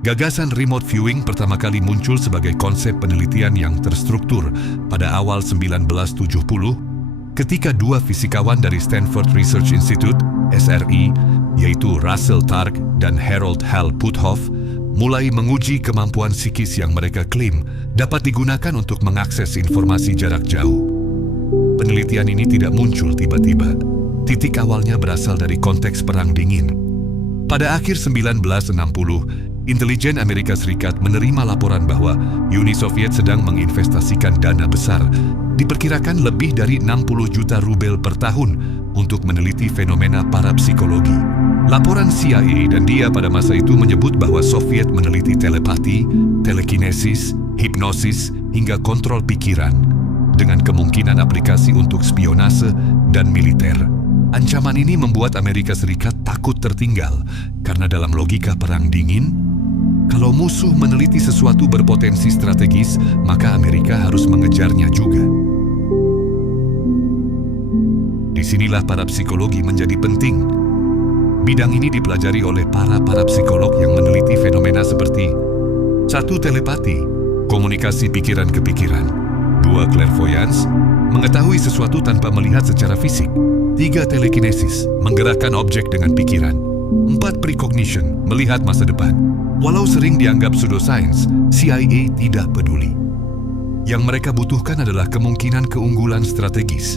Gagasan remote viewing pertama kali muncul sebagai konsep penelitian yang terstruktur pada awal 1970 ketika dua fisikawan dari Stanford Research Institute, SRI, yaitu Russell Targ dan Harold Hal Puthoff, mulai menguji kemampuan psikis yang mereka klaim dapat digunakan untuk mengakses informasi jarak jauh. Penelitian ini tidak muncul tiba-tiba. Titik awalnya berasal dari konteks Perang Dingin. Pada akhir 1960, intelijen Amerika Serikat menerima laporan bahwa Uni Soviet sedang menginvestasikan dana besar, diperkirakan lebih dari 60 juta rubel per tahun untuk meneliti fenomena parapsikologi. Laporan CIA dan dia pada masa itu menyebut bahwa Soviet meneliti telepati, telekinesis, hipnosis, hingga kontrol pikiran, dengan kemungkinan aplikasi untuk spionase dan militer. Ancaman ini membuat Amerika Serikat takut tertinggal, karena dalam logika Perang Dingin, kalau musuh meneliti sesuatu berpotensi strategis, maka Amerika harus mengejarnya juga. Disinilah parapsikologi menjadi penting. Bidang ini dipelajari oleh para parapsikolog yang meneliti fenomena seperti 1. Telepati, komunikasi pikiran ke pikiran. 2. Clairvoyance, mengetahui sesuatu tanpa melihat secara fisik. 3. Telekinesis, menggerakkan objek dengan pikiran. 4. Precognition, melihat masa depan. Walau sering dianggap pseudoscience, CIA tidak peduli. Yang mereka butuhkan adalah kemungkinan keunggulan strategis.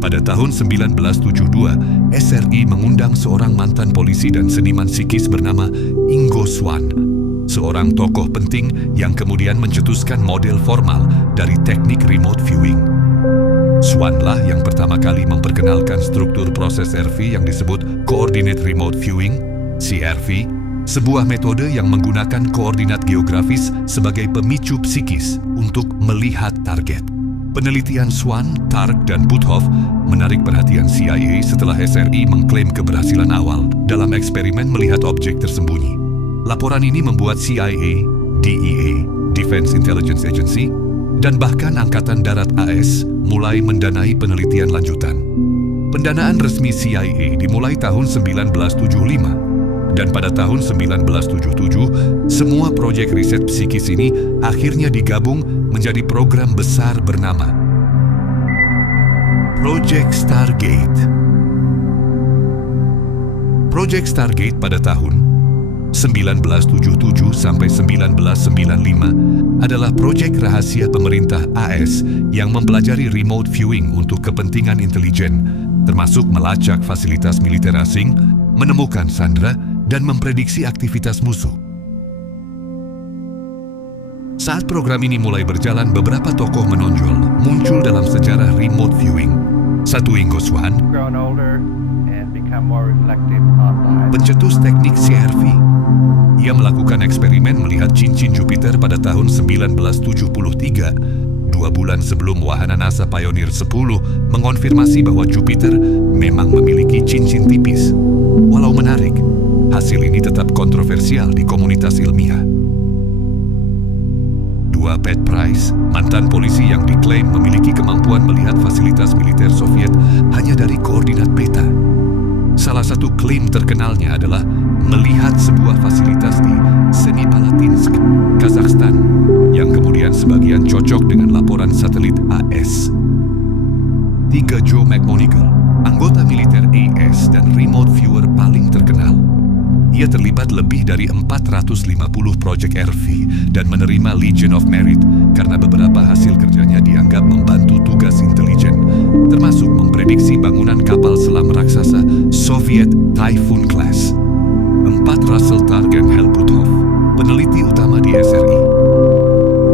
Pada tahun 1972, SRI mengundang seorang mantan polisi dan seniman psikis bernama Ingo Swann, seorang tokoh penting yang kemudian mencetuskan model formal dari teknik remote viewing. Swann-lah yang pertama kali memperkenalkan struktur proses RV yang disebut Coordinate Remote Viewing, CRV, sebuah metode yang menggunakan koordinat geografis sebagai pemicu psikis untuk melihat target. Penelitian Swann, Targ, dan Puthoff menarik perhatian CIA setelah SRI mengklaim keberhasilan awal dalam eksperimen melihat objek tersembunyi. Laporan ini membuat CIA, DEA, Defense Intelligence Agency, dan bahkan Angkatan Darat AS mulai mendanai penelitian lanjutan. Pendanaan resmi CIA dimulai tahun 1975, dan pada tahun 1977, semua proyek riset psikis ini akhirnya digabung menjadi program besar bernama Project Stargate. Project Stargate pada tahun 1977 sampai 1995 adalah proyek rahasia pemerintah AS yang mempelajari remote viewing untuk kepentingan intelijen, termasuk melacak fasilitas militer asing, menemukan sandera, dan memprediksi aktivitas musuh. Saat program ini mulai berjalan, beberapa tokoh menonjol muncul dalam sejarah remote viewing. 1. Ingo Swann, pencetus teknik CRV. Ia melakukan eksperimen melihat cincin Jupiter pada tahun 1973, 2 bulan sebelum wahana NASA Pioneer 10 mengonfirmasi bahwa Jupiter memang memiliki cincin tipis. Walau menarik, hasil ini tetap kontroversial di komunitas ilmiah. 2. Pat Price, mantan polisi yang diklaim memiliki kemampuan melihat fasilitas militer Soviet hanya dari koordinat peta. Salah satu klaim terkenalnya adalah melihat sebuah fasilitas di Semipalatinsk, Kazakhstan, yang kemudian sebagian cocok dengan laporan satelit AS. 3. Joe McMonigal, anggota militer AS dan remote viewer paling terkenal. Ia terlibat lebih dari 450 proyek RV dan menerima Legion of Merit karena beberapa hasil kerjanya dianggap membantu tugas intelijen, termasuk memprediksi bangunan kapal selam raksasa Soviet Typhoon Class. 4. Russell Targ dan Hal Puthoff, peneliti utama di SRI.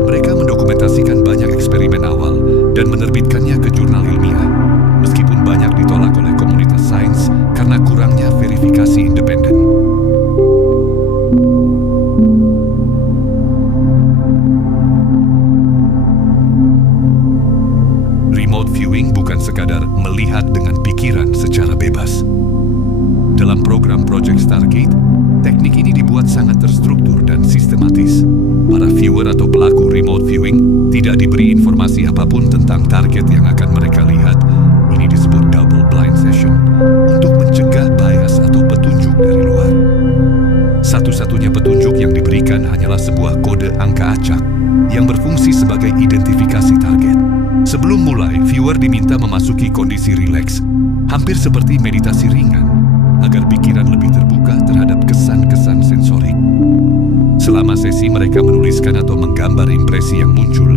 Mereka mendokumentasikan banyak eksperimen awal dan menerbitkannya ke jurnal ilmiah, meskipun banyak ditolak oleh komunitas sains karena kurangnya verifikasi independen. Remote viewing bukan sekadar melihat dengan pikiran secara bebas. Dalam program Project Stargate, teknik ini dibuat sangat terstruktur dan sistematis. Para viewer atau pelaku remote viewing tidak diberi informasi apapun tentang target yang akan mereka lihat. Ini disebut double blind session untuk mencegah bias atau petunjuk dari luar. Satu-satunya petunjuk kita memasuki kondisi rileks, hampir seperti meditasi ringan, agar pikiran lebih terbuka terhadap kesan-kesan sensorik. Selama sesi mereka menuliskan atau menggambar impresi yang muncul,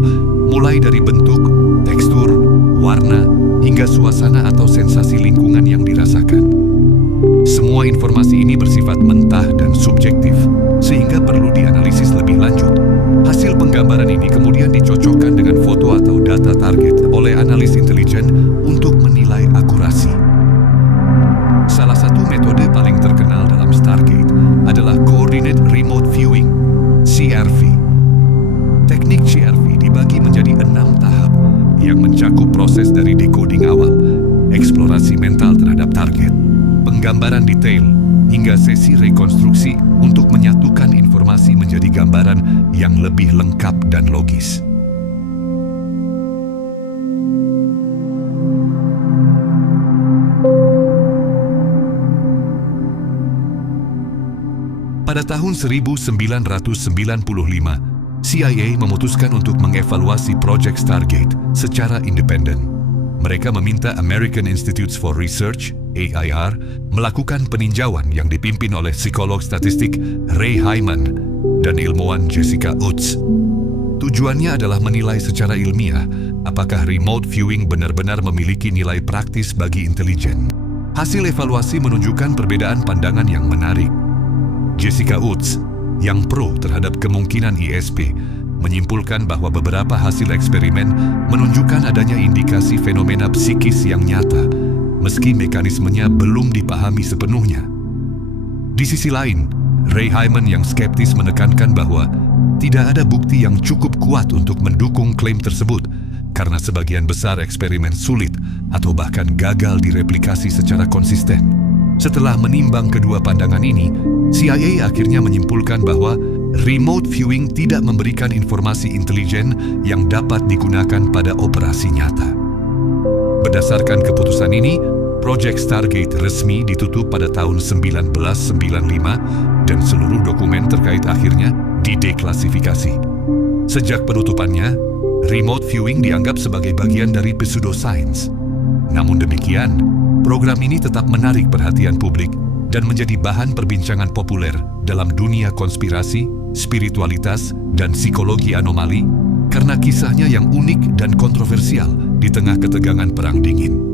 mulai dari bentuk, tekstur, warna, hingga suasana atau sensasi lingkungan yang dirasakan. Semua informasi ini bersifat mentah dan subjektif, sehingga perlu dianalisis lebih lanjut. Hasil penggambaran ini kemudian dicocokkan dengan foto atau data target oleh analis intelijen untuk menilai akurasi. Salah satu metode paling terkenal dalam Stargate adalah Coordinate Remote Viewing, CRV. Teknik CRV dibagi menjadi 6 tahap yang mencakup proses dari decoding awal, eksplorasi mental terhadap target, penggambaran detail, hingga sesi rekonstruksi untuk menyatukan informasi menjadi gambaran yang lebih lengkap dan logis. Pada tahun 1995, CIA memutuskan untuk mengevaluasi Project Stargate secara independen. Mereka meminta American Institutes for Research, AIR, melakukan peninjauan yang dipimpin oleh psikolog statistik Ray Hyman dan ilmuwan Jessica Utz. Tujuannya adalah menilai secara ilmiah apakah remote viewing benar-benar memiliki nilai praktis bagi intelijen. Hasil evaluasi menunjukkan perbedaan pandangan yang menarik. Jessica Utz, yang pro terhadap kemungkinan ISP, menyimpulkan bahwa beberapa hasil eksperimen menunjukkan adanya indikasi fenomena psikis yang nyata, meski mekanismenya belum dipahami sepenuhnya. Di sisi lain, Ray Hyman yang skeptis menekankan bahwa tidak ada bukti yang cukup kuat untuk mendukung klaim tersebut, karena sebagian besar eksperimen sulit atau bahkan gagal direplikasi secara konsisten. Setelah menimbang kedua pandangan ini, CIA akhirnya menyimpulkan bahwa remote viewing tidak memberikan informasi intelijen yang dapat digunakan pada operasi nyata. Berdasarkan keputusan ini, Project Stargate resmi ditutup pada tahun 1995 dan seluruh dokumen terkait akhirnya dideklasifikasi. Sejak penutupannya, remote viewing dianggap sebagai bagian dari pseudoscience. Namun demikian, program ini tetap menarik perhatian publik dan menjadi bahan perbincangan populer dalam dunia konspirasi, spiritualitas, dan psikologi anomali karena kisahnya yang unik dan kontroversial di tengah ketegangan Perang Dingin.